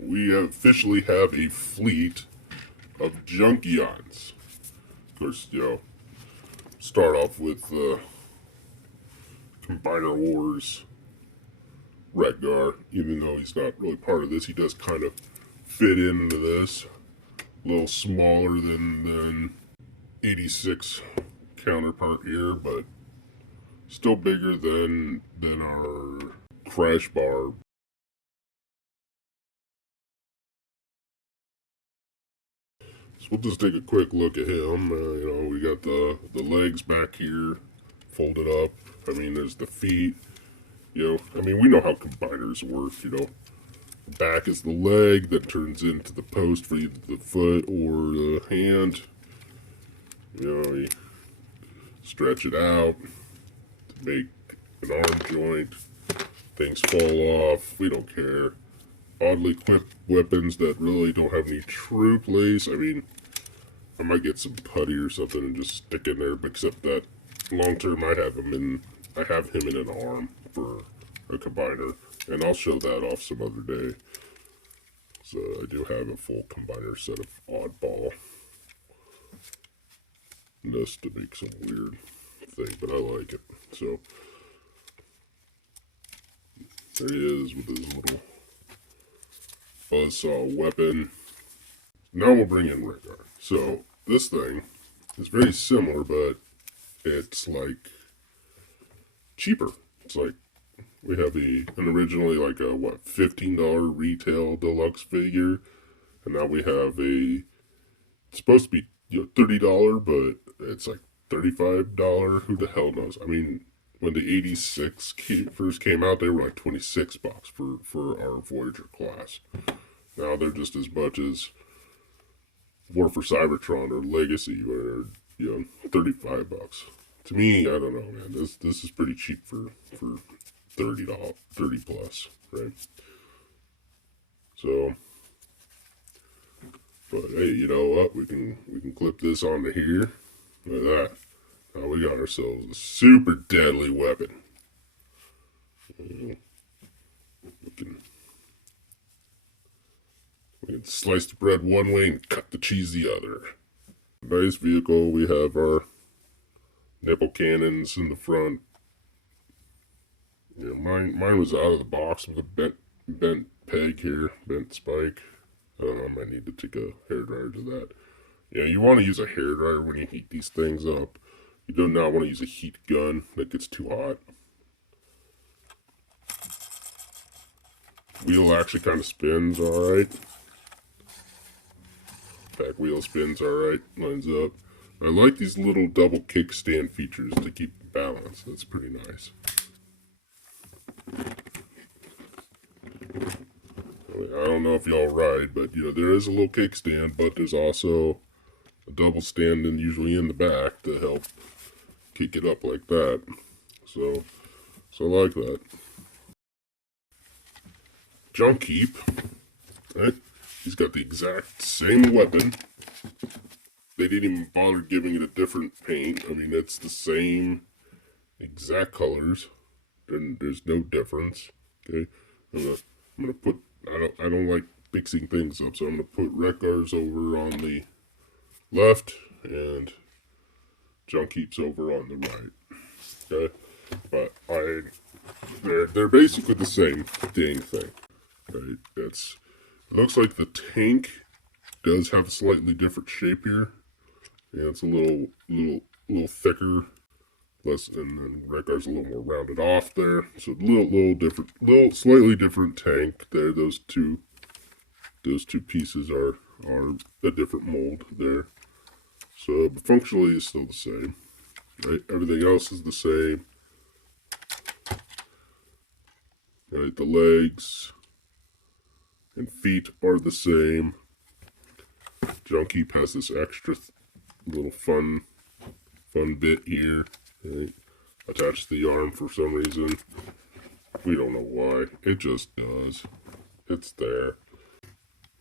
we officially have a fleet of Junkions. Of course, start off with Combiner Wars WreckGar. Even though he's not really part of this, he does kind of fit into this. A little smaller than 86 counterpart here, but still bigger than our Crashbar. So we'll just take a quick look at him. We got the legs back here folded up. I mean, there's the feet. We know how combiners work. Back is the leg that turns into the post for either the foot or the hand. You stretch it out to make an arm joint. Things fall off. We don't care. Oddly equipped weapons that really don't have any true place. I mean, I might get some putty or something and just stick in there, except that long term I have him in an arm for a combiner, and I'll show that off some other day. So I do have a full combiner set of oddball ness to make some weird thing, but I like it. So there he is with his little buzzsaw weapon. Now we'll bring in WreckGar. So this thing is very similar, but it's like cheaper. It's like we have an originally like a $15 retail deluxe figure, and now we have it's supposed to be $30, but it's like $35. Who the hell knows? I mean, when the 86 first came out, they were like $26 for our Voyager class. Now they're just as much as War for Cybertron or Legacy, where $35. To me, I don't know, man. This is pretty cheap for $30 plus, right? So, but hey, you know what? We can clip this onto here. Look at that. Now we got ourselves a super deadly weapon. We can slice the bread one way and cut the cheese the other. Nice vehicle. We have our nipple cannons in the front. Mine was out of the box with a bent peg here, bent spike. I don't know, I might need to take a hairdryer to that. You want to use a hairdryer when you heat these things up. You do not want to use a heat gun that gets too hot. Wheel actually kind of spins alright. Back wheel spins alright, lines up. I like these little double kickstand features to keep balance. That's pretty nice. I don't know if y'all ride, but there is a little kickstand, but there's also a double stand and usually in the back to help kick it up like that. So I like that. JunkHeap, right? He's got the exact same weapon. They didn't even bother giving it a different paint. I mean, it's the same exact colors. There's no difference. Okay, I'm gonna put. I don't like mixing things up, so I'm gonna put WreckGar's over on the left and JunkHeap's over on the right. Okay, but they're basically the same dang thing. Right? It looks like the tank does have a slightly different shape here. Yeah, it's a little thicker. And then WreckGar's a little more rounded off there. So a little different, slightly different tank there. Those two pieces are a different mold there. So, but functionally it's still the same. Right? Everything else is the same. Right? The legs and feet are the same. JunkHeap has this extra little fun bit here. Right. Attached to the arm for some reason. We don't know why. It just does. It's there.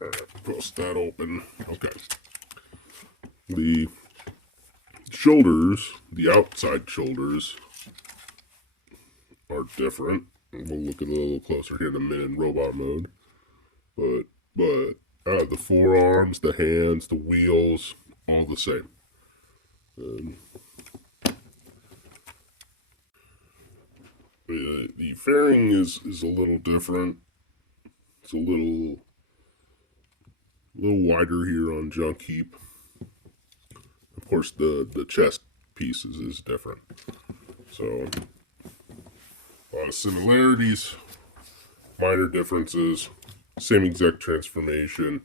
Alright, bust that open. Okay. The shoulders, the outside shoulders, are different. We'll look at it a little closer here in a minute in robot mode. But but the forearms, the hands, the wheels, all the same. The fairing is a little different. It's a little wider here on JunkHeap. Of course, the chest pieces is different. So, a lot of similarities, minor differences, same exact transformation,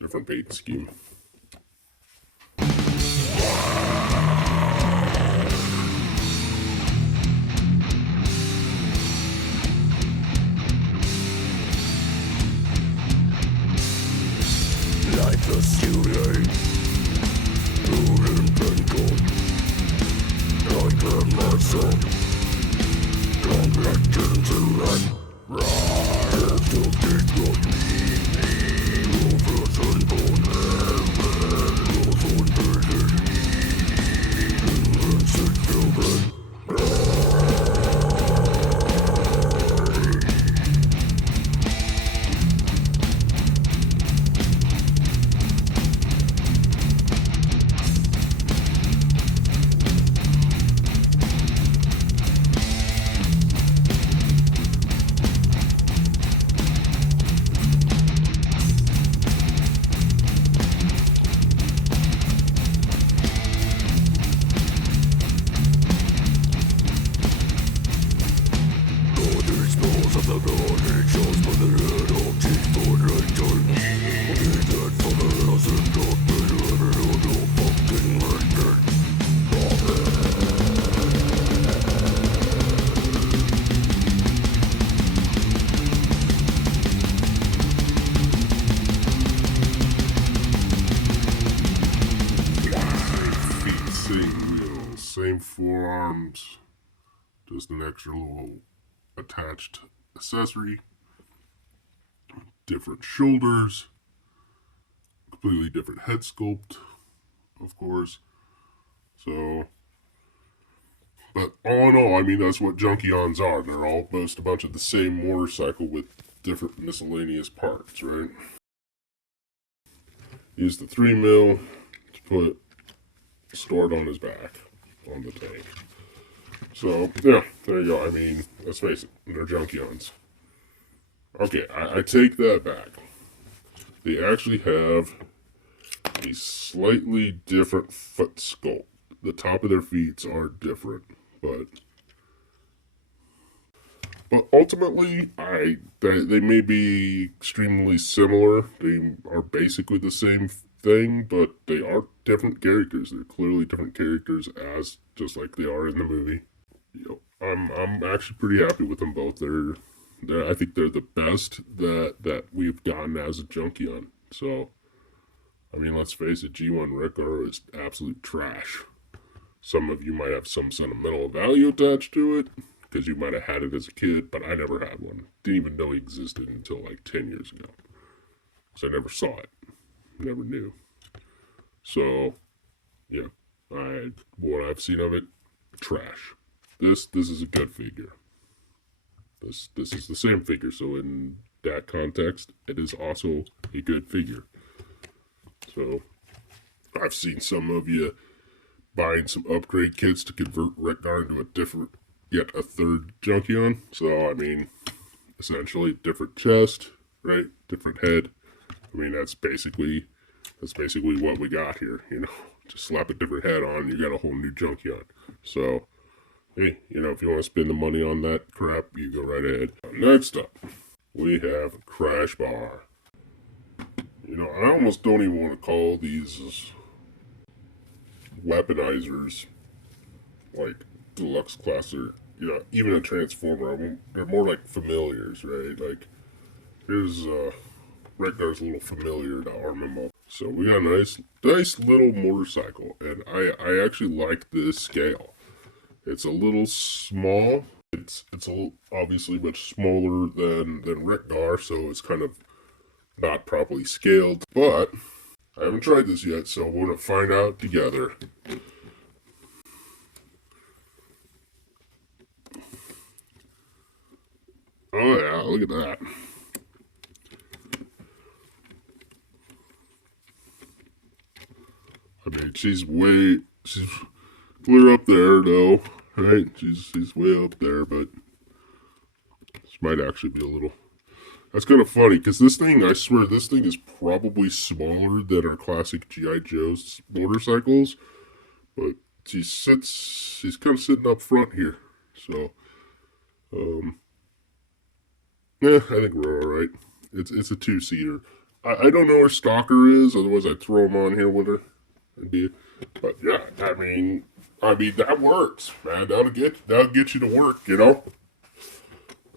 different paint scheme. Like the student who invented, like the muscle, connected to that rise to think of me, overturned forever, overturned invincible children. Same forearms, just an extra little attached accessory. Different shoulders, completely different head sculpt, of course. So, but all in all, I mean, that's what Junkions are. They're all boast a bunch of the same motorcycle with different miscellaneous parts, right? Use the 3mm to put stored on his back on the tank. So, yeah, there you go. I mean, let's face it, they're Junkions. Okay, I take that back. They actually have a slightly different foot sculpt. The top of their feet are different, but ultimately, they may be extremely similar. They are basically the same thing, but they are different characters. They're clearly different characters, as just like they are in the movie. I'm actually pretty happy with them both. I think they're the best that we've gotten as a Junkion. So, I mean, let's face it, G1 WreckGar is absolute trash. Some of you might have some sentimental value attached to it, because you might have had it as a kid, but I never had one. Didn't even know it existed until like 10 years ago. So I never saw it. Never knew. So, yeah. What I've seen of it, trash. This is a good figure. This is the same figure, so in that context, it is also a good figure. So, I've seen some of you buying some upgrade kits to convert WreckGar into yet a third Junkion. So, I mean, essentially different chest, right? Different head. I mean, that's basically what we got here, you know. Just slap a different head on, you got a whole new Junkion. So, hey, you know, if you want to spend the money on that crap, you go right ahead. Next up, we have Crashbar. You know, I almost don't even want to call these weaponizers like deluxe class or, you know, even a transformer. They're more like familiars, right? Like, here's WreckGar's little familiar to arm him up. So we got a nice little motorcycle, and I actually like this scale. It's a little small. It's obviously much smaller than WreckGar, so it's kind of not properly scaled. But I haven't tried this yet, so we're gonna find out together. Oh yeah, look at that. mean, she's clear up there, though, right? She's way up there, but this might actually be a little. That's kind of funny, because this thing, I swear, this thing is probably smaller than our classic G.I. Joe's motorcycles, but she's kind of sitting up front here, so, yeah, I think we're alright. It's a two-seater. I don't know where Stalker is, otherwise I'd throw him on here with her. But yeah, I mean that works, man. That'll get you to work, you know.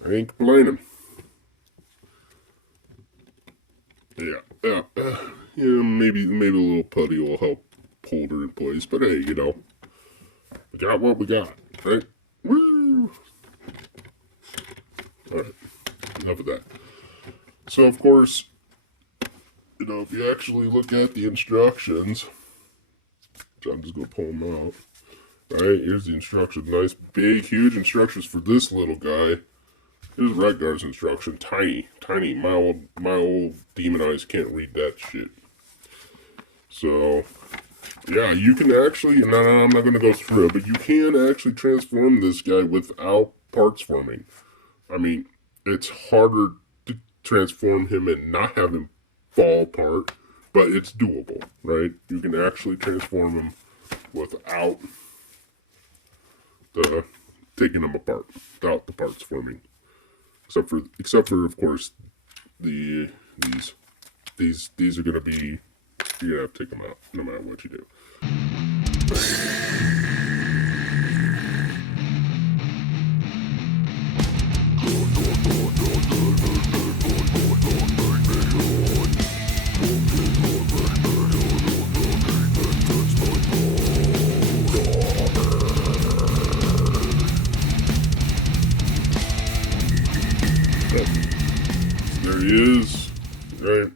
I ain't complaining. Yeah, maybe a little putty will help hold her in place. But hey, you know, we got what we got, right? Woo! All right, enough of that. So of course, you know, if you actually look at the instructions, which I'm just gonna pull them out. Right, here's the instructions. Nice, big, huge instructions for this little guy. Here's WreckGar's instruction. Tiny. My old demon eyes can't read that shit. So, yeah, you can actually, no, I'm not going to go through it, but you can actually transform this guy without parts forming. I mean, it's harder to transform him and not have him fall apart, but it's doable, right? You can actually transform him without taking him apart, without the parts forming. Except for of course these are gonna be, you're gonna have to take them out no matter what you do. There he is, right?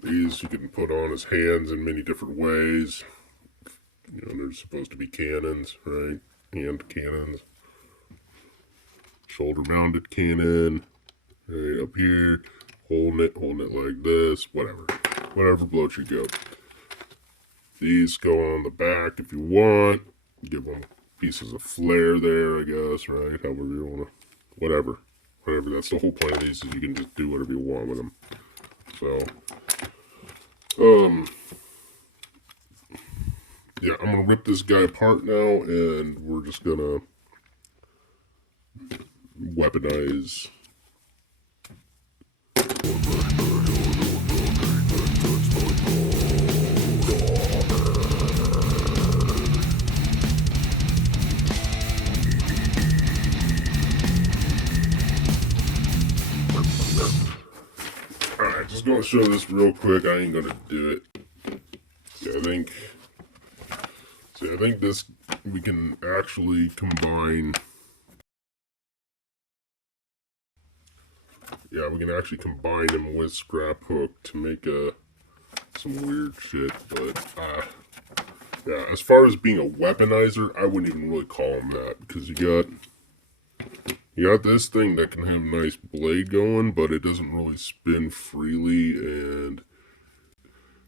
These you can put on his hands in many different ways. You know, they're supposed to be cannons, right? Hand cannons. Shoulder-mounted cannon, right up here. Holding it like this, whatever blows your goat. These go on the back if you want. Give them pieces of flair there, I guess, right? However you want to, whatever. That's the whole point of these, is you can just do whatever you want with them. So, yeah, I'm gonna rip this guy apart now, and we're just gonna weaponize. Alright, just gonna show this real quick. I ain't gonna do it. Yeah, I think this, we can actually combine. Yeah, we can actually combine him with Scraphook to make some weird shit. But yeah, as far as being a weaponizer, I wouldn't even really call him that, because you got this thing that can have a nice blade going, but it doesn't really spin freely, and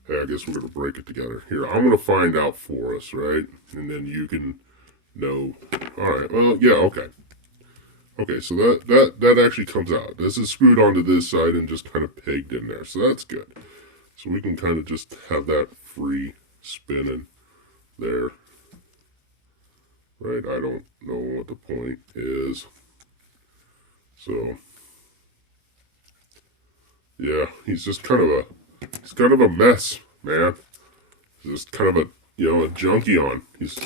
hey, I guess we're going to break it together. Here, I'm going to find out for us, right? And then you can know. Alright, well, yeah, okay. Okay, so that actually comes out. This is screwed onto this side and just kind of pegged in there, so that's good. So we can kind of just have that free spinning there. Right, I don't know what the point is. So, yeah, he's kind of a mess, man. He's just kind of a Junkion. He's a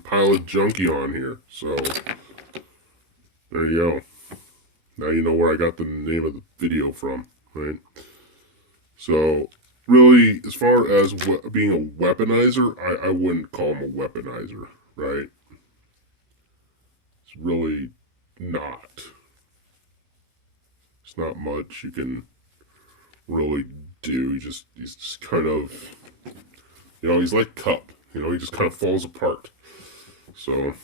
pile of Junkion here. So, there you go. Now you know where I got the name of the video from, right? So, really, as far as being a weaponizer, I wouldn't call him a weaponizer, right? It's really not. It's not much you can really do. He's just kind of, he's like Cup. He just kind of falls apart. So,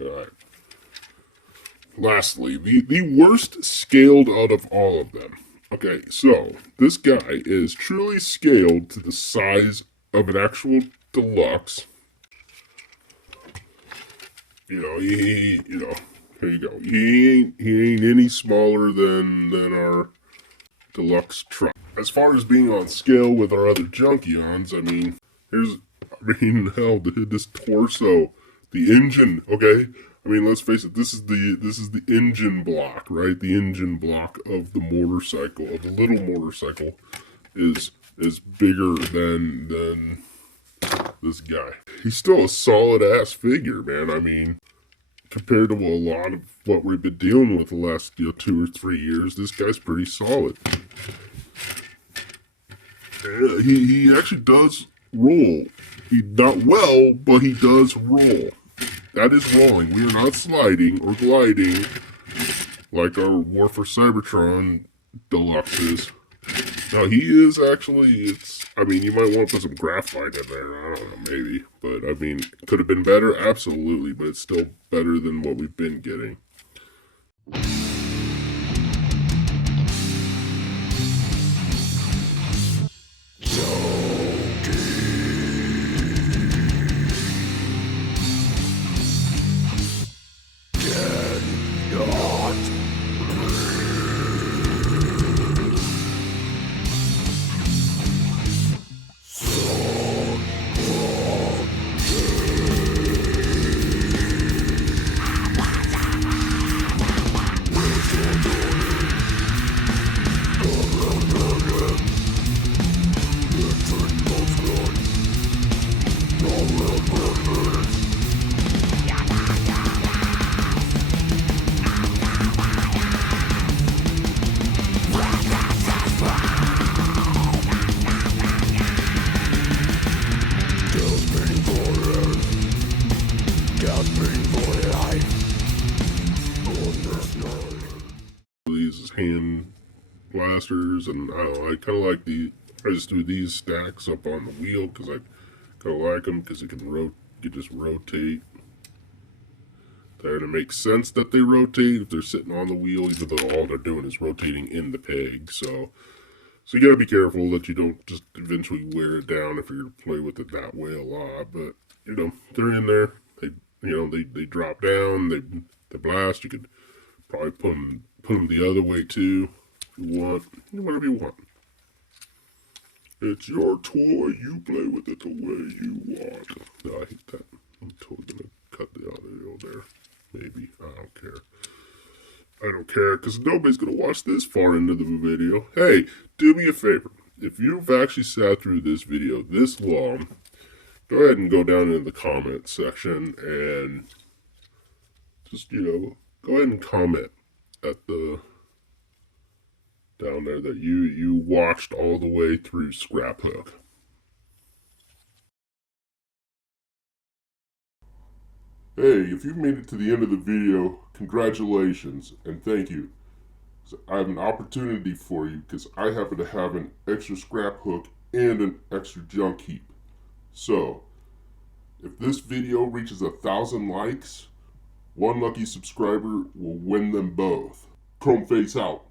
alright. Lastly, the worst scaled out of all of them. Okay, so this guy is truly scaled to the size of an actual deluxe. Here you go. He ain't any smaller than our deluxe truck. As far as being on scale with our other Junkions, hell, this torso, the engine, okay? I mean, let's face it, this is the engine block, right? The engine block of the motorcycle, of the little motorcycle, is bigger than this guy. He's still a solid ass figure, man. I mean, compared to a lot of what we've been dealing with the last 2 or 3 years, this guy's pretty solid. He actually does roll. He not well, but he does roll. That is rolling. We are not sliding or gliding like our War for Cybertron Deluxe is. Now he is actually. You might want to put some graphite in there. I don't know, maybe, but I mean, could have been better, absolutely. But it's still better than what we've been getting. These hand blasters, and I don't know, I kind of like I just do these stacks up on the wheel because I kind of like them because you can just rotate. It makes sense that they rotate if they're sitting on the wheel, even though all they're doing is rotating in the peg. So you gotta be careful that you don't just eventually wear it down if you're gonna play with it that way a lot. But they're in there. They drop down. They blast. You could probably put them the other way too if you want. Whatever you want. It's your toy. You play with it the way you want. No, I hate that. I'm totally gonna cut the audio there. Maybe. I don't care. I don't care because nobody's going to watch this far into the video. Hey, do me a favor. If you've actually sat through this video this long, go ahead and go down in the comment section and just, go ahead and comment at down there that you watched all the way through Scraphook. Hey, if you've made it to the end of the video, congratulations and thank you. So I have an opportunity for you because I happen to have an extra Scraphook and an extra JunkHeap. So, if this video reaches 1,000 likes, one lucky subscriber will win them both. Chromeface out.